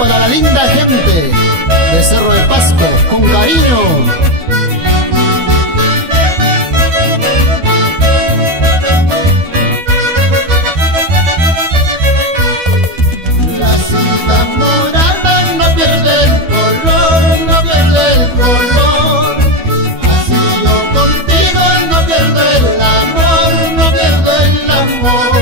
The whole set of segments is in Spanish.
para la linda gente de Cerro de Pasco, con cariño. La cinta morada no pierde el color, no pierde el color. Así yo contigo no pierdo el amor, no pierdo el amor.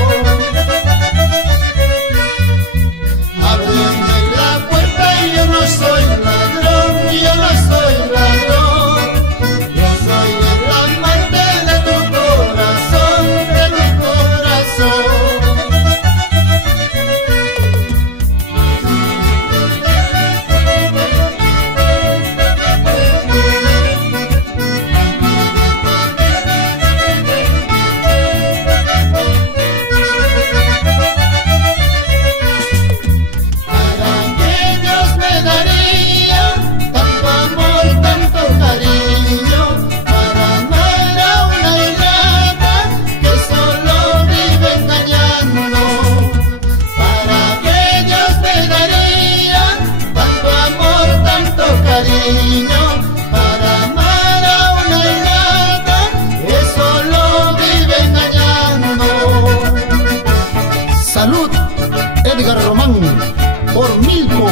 Ábreme la puerta y yo no soy ladrón, yo no soy ladrón. Yo soy el amante de tu corazón, de tu corazón. Para amar a una ingrata que solo vive engañando. Salud, Edgar Román, por Milko.